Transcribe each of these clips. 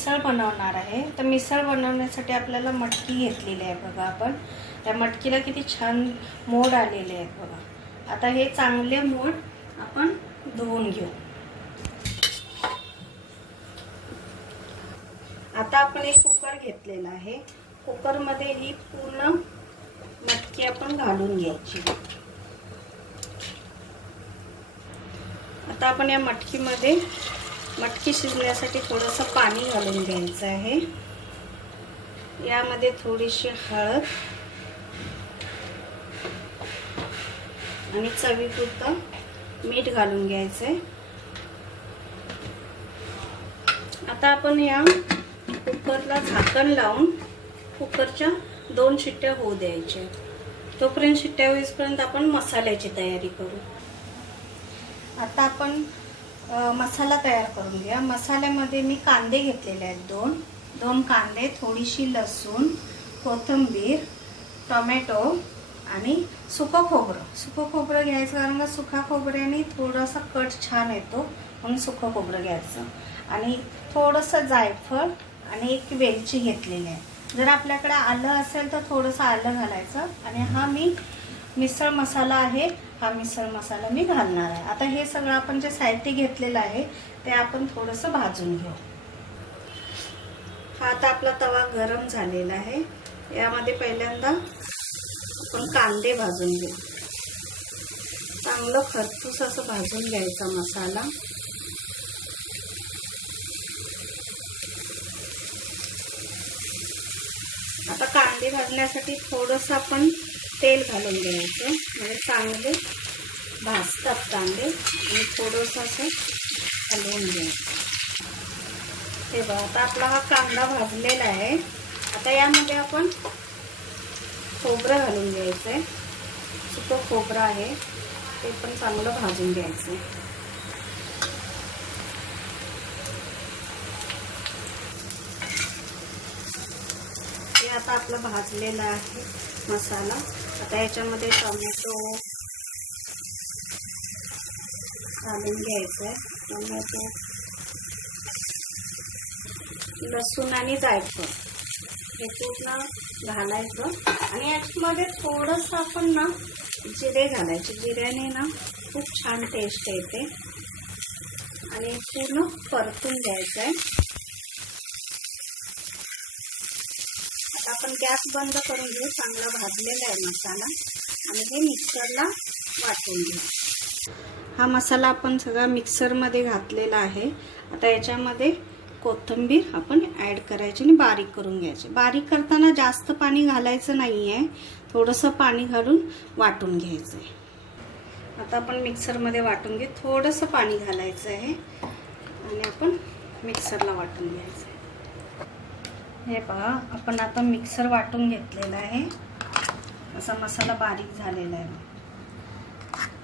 मिसळ बनवणार आहे. तर मिसळ बनवण्यासाठी आपल्याला मटकी घेतलेली आहे बघा आपण. त्या मटकीला किती छान मोड आलेले आहेत बघा. आता हे चांगले मोड आपण धुवून घेऊ. आता आपण एक कुकर घेतलेला आहे. कुकरमध्ये ही पूर्ण मटकी आपण घालून घ्यायची. आता आपण या मटकीमध्ये मटकी शिजण्यासाठी थोडंसं पाणी घालून घ्यायचं आहे. यामध्ये थोडीशी हळद आणि चवीपुरतं मीठ घालून घ्यायचं आहे आता आपण या कुकरला झाकण लावून कुकरच्या दोन शिट्ट्या होऊ द्यायच्या. तोपर्यंत शिट्ट्या होईपर्यंत आपण मसाल्याची तयारी करू. आता आपण मसाला तयार करून घ्या मसाल्यामध्ये मी कांदे घेतलेले आहेत दोन. दोन कांदे थोडीशी लसूण कोथिंबीर टोमॅटो आणि सुकं खोबरं. सुकं खोबरं घ्यायचं कारण का सुका खोबऱ्याने थोडासा कट छान येतो. म्हणून सुकं खोबरं घ्यायचं. आणि थोडंसं जायफळ आणि एक वेलची घेतलेली आहे. जर आपल्याकडे आलं असेल तर थोडंसं आलं घालायचं. आणि हा मी मिसळ मसाला आहे. हा मिसळ मसाला मी घालणार आहे. आता हे सगळं आपण जे साहित्य घेतलेलं आहे ते आपण थोडंसं भाजून घेऊ. हा आता आपला तवा गरम झालेला आहे. यामध्ये पहिल्यांदा आपण कांदे भाजून घेऊ. चांगलं खरपूस असं भाजून घ्यायचा मसाला. आता कांदे भाजण्यासाठी थोडंसं आपण तेल घालून द्यायचं म्हणजे चांगले भाजतात कांदे. आणि थोडंसं असं हलवून घ्यायचं. हे बघा आता आपला हा कांदा भाजलेला आहे. आता यामध्ये आपण खोबरं घालून द्यायचं आहे सुकं खोबरं आहे. ते पण चांगलं भाजून घ्यायचं हे आता आपलं भाजलेलं आहे. मसाला. आता याच्यामध्ये टोमॅटो घालून घ्यायचं आहे टोमॅटो लसूण आणि जायफळ. हे पूर्ण घालायचं. आणि याच्यामध्ये थोडंसं आपण ना जिरे घालायचे. जिऱ्याने ना खूप छान टेस्ट येते. आणि पूर्ण परतून घ्यायचं आहे आपण गॅस बंद करून घेऊ. चांगला भाजलेला आहे मसाला. आणि हे मिक्सरला वाटून घेऊ. हा मसाला आपण सगळा मिक्सरमध्ये घातलेला आहे. आता याच्यामध्ये कोथिंबीर आपण ॲड करायची आणि बारीक करून घ्यायची. बारीक करताना जास्त पाणी घालायचं नाही आहे थोडंसं पाणी घालून वाटून घ्यायचं आहे आता आपण मिक्सरमध्ये वाटून घेऊ थोडंसं पाणी घालायचं आहे आणि आपण मिक्सरला वाटून घ्यायचं आहे हे पहा आपण आता मिक्सर वाटून घेतलेला आहे. असा मसाला बारीक झालेला आहे.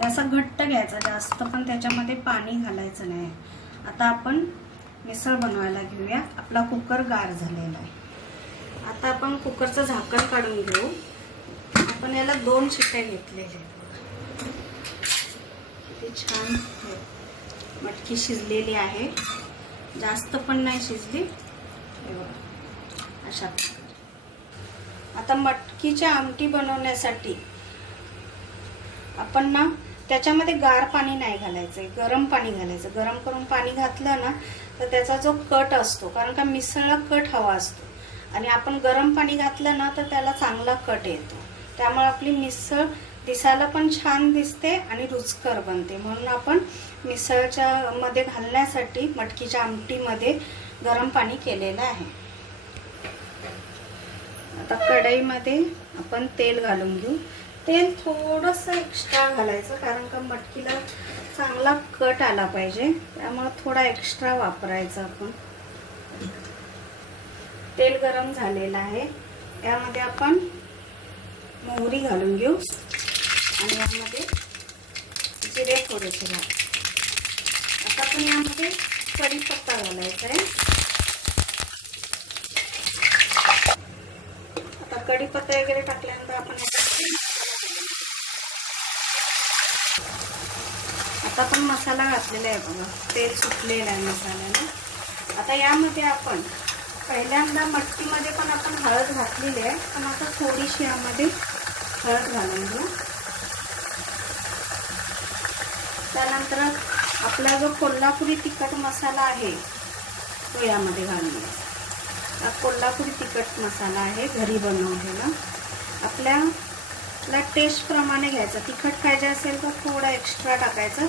असा घट्ट घ्यायचा जास्त पण त्याच्यामध्ये पाणी घालायचं नाही. आता आपण मिसळ बनवायला घेऊया. आपला कुकर गार झालेला आहे. आता आपण कुकरचं झाकण काढून घेऊ. आपण याला दोन शिट्ट्या घेतलेल्या आहेत. किती छान मटकी शिजलेली आहे. जास्त पण नाही शिजली. हे बघा. अशा प्रकारे. आता मटकीच्या आमटी बनवण्यासाठी आपण ना त्याच्यामध्ये गार पाणी नाही घालायचं आहे गरम पाणी घालायचं गरम करून पाणी घातलं ना तर त्याचा जो कट असतो कारण का मिसळला कट हवा असतो. आणि आपण गरम पाणी घातलं ना तर त्याला चांगला कट येतो. त्यामुळे आपली मिसळ दिसायला पण छान दिसते आणि रुचकर बनते. म्हणून आपण मिसळच्या मध्ये घालण्यासाठी मटकीच्या आमटीमध्ये गरम पाणी केलेलं आहे. आता कढईमध्ये आपण तेल घालून घेऊ. तेल थोडंसं एक्स्ट्रा घालायचं कारण का मटकीला चांगला कट आला पाहिजे. त्यामुळं थोडा एक्स्ट्रा वापरायचा आपण. तेल गरम झालेलं आहे. यामध्ये आपण मोहरी घालून घेऊ. आणि यामध्ये जिरे थोडेसे घाल. आता आपण यामध्ये कढीपत्ता घालायचा आहे. कढीपत्ता वगैरे टाकल्यानंतर आपण आता आपण मसाला घातलेला आहे बघा. तेल सुटलेलं आहे मसाल्याला. आता यामध्ये आपण पहिल्यांदा मटकीमध्ये पण आपण हळद घातलेली आहे पण आता थोडीशी यामध्ये हळद घालून घेऊ. त्यानंतर आपला जो कोल्हापुरी तिखट मसाला आहे तो यामध्ये घालून हा कोल्हापुरी तिखट मसाला आहे घरी बनवलेला. आपल्याला टेस्टप्रमाणे घ्यायचा. तिखट पाहिजे असेल तर थोडा एक्स्ट्रा टाकायचं.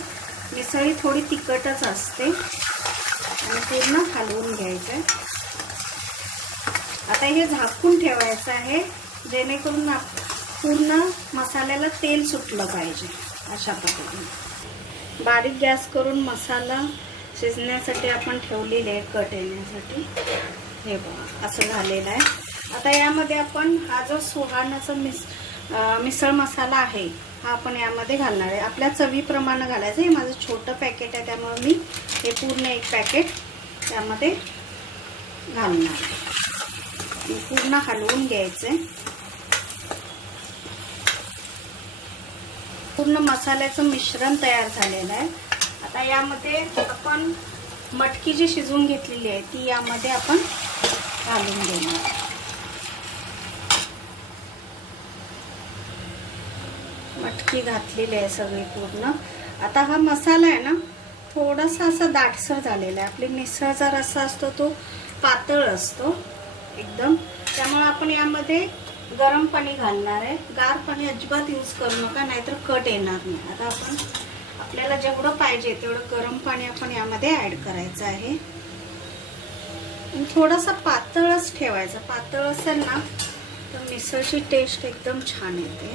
मिसळी थोडी तिखटच असते. आणि पूर्ण हलवून घ्यायचं आहे आता हे झाकून ठेवायचं आहे जेणेकरून आप पूर्ण मसाल्याला तेल सुटलं पाहिजे अशा पद्धतीने. बारीक गॅस करून मसाला शिजण्यासाठी आपण ठेवलेले आहे कट येण्यासाठी. हे बघा असं झालेलं आहे. आता यामध्ये आपण हा जो सुहाणाचा मिस मिसळ मसाला आहे हा आपण यामध्ये घालणार आहे. आपल्या चवीप्रमाणे घालायचं हे माझं छोटं पॅकेट आहे त्यामुळे मी हे पूर्ण एक पॅकेट त्यामध्ये घालणार आहे. पूर्ण हलवून घ्यायचं आहे पूर्ण मसाल्याचं मिश्रण तयार झालेलं आहे. आता यामध्ये आपण मटकी जी शिजवून घेतलेली आहे. ती यामध्ये आपण घालून घेणार. मटकी घातलेली आहे सगळी पूर्ण. आता हा मसाला आहे ना थोडासा असा दाटसर झालेला आहे. आपली मिसळचा रस्सा असतो तो पातळ असतो एकदम. त्यामुळे आपण यामध्ये गरम पाणी घालणार आहे. गार पाणी अजिबात यूज करू नका नाहीतर कट येणार नाही. आता आपण आपल्याला जेवढं पाहिजे तेवढं गरम पाणी आपण यामध्ये ॲड करायचं आहे. थोडासा पातळच ठेवायचा. पातळ असेल ना तर मिसळची टेस्ट एकदम छान येते.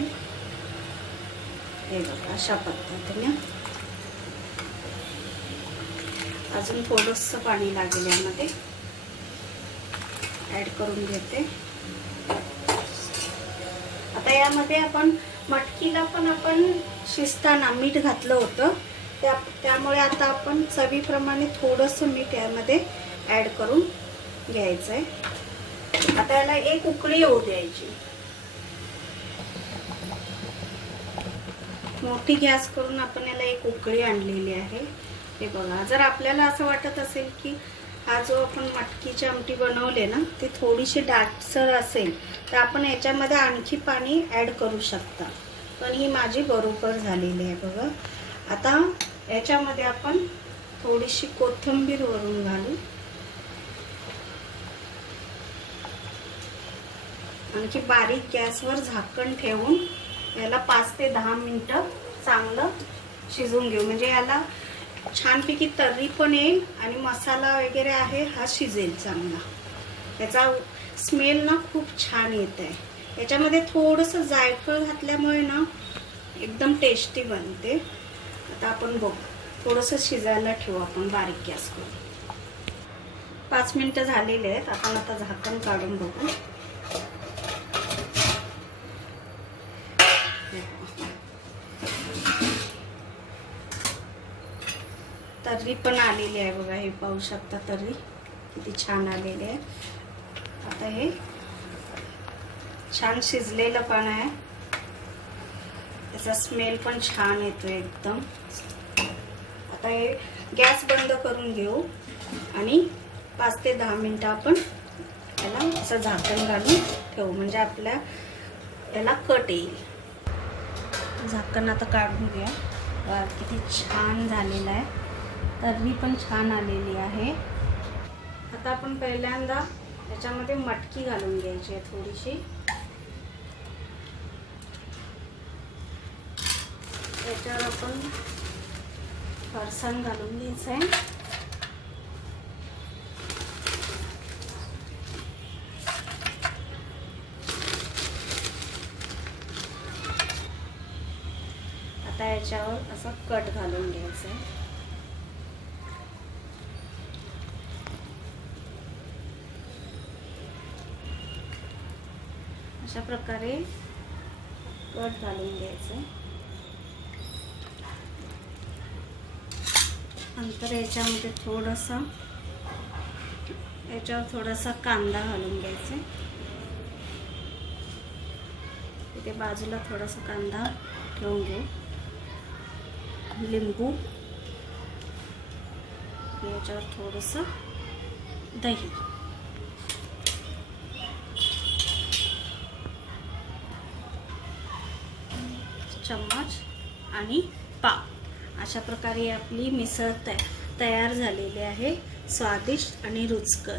हे बघा अशा पद्धतीने. अजून थोडंसं पाणी लागेल यामध्ये. ॲड करून घेते. आता यामध्ये आपण मटकीला पण आपण शिजताना मीठ घातलं होतं. त्या त्यामुळे आता आपण चवीप्रमाणे थोडंसं मीठ यामध्ये ॲड करून घ्यायचं आहे आता याला एक उकळी येऊ द्यायची. मोठी गॅस करून आपण याला एक उकळी आणलेली आहे. हे बघा जर आपल्याला असं वाटत असेल की हा जो आपण मटकीची आमटी बनवले ना ती थोडीशी डाटसर असेल तर आपण याच्यामध्ये आणखी पाणी ॲड करू शकता. पण ही माझी बरोबर झालेली आहे बघा. आता याच्यामध्ये आपण थोडीशी कोथिंबीर वरून घालू. आणखी बारीक गॅसवर झाकण ठेवून याला पाच ते दहा मिनटं चांगलं शिजवून घेऊ. म्हणजे याला छानपैकी तर्री पण येईल आणि मसाला वगैरे आहे हा शिजेल चांगला. त्याचा स्मेल ना खूप छान येत आहे याच्यामध्ये थोडंसं जायफळ घातल्यामुळे ना एकदम टेस्टी बनते. आता आपण बघू. थोडंसं शिजायला ठेवू आपण बारीक गॅस करून. पाच मिनटं झालेले आहेत. आपण आता झाकण काढून बघू. तर्री पण आलेली आहे बघा हे पाहू शकता तर्री. किती छान आलेली आहे. आता हे छान शिजलेलं पण आहे. त्याचा स्मेल पण छान येतो एकदम. आता हे गॅस बंद करून घेऊ आणि पाच ते दहा मिनटं आपण त्याला असं झाकण घालून ठेवू. म्हणजे आपल्या त्याला कट येईल. झाकण आता काढून घ्या. किती छान झालेलं आहे. तर्री पण छान आलेली आहे. आता आपण पहिल्यांदा याच्यामध्ये मटकी घालून घ्यायची आहे थोडीशी. त्याच्यावर आपण फरसाण घालून घ्यायचं आहे आता याच्यावर असं कट घालून घ्यायचं आहे अशा प्रकारे कट घालून घ्यायचं. नंतर याच्यामध्ये थोडंसं याच्यावर थोडासा कांदा घालून घ्यायचा. इथे बाजूला थोडासा कांदा ठेवून घेऊ. लिंबू. याच्यावर थोडंसं दही. चम्मच आणि पाव. अशा प्रकारे आपली मिसळ तय तयार झालेली आहे. स्वादिष्ट आणि रुचकर.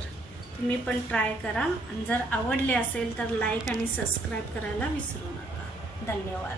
तुम्ही पण ट्राय करा. आणि जर आवडले असेल तर लाईक आणि सबस्क्राईब करायला विसरू नका. धन्यवाद.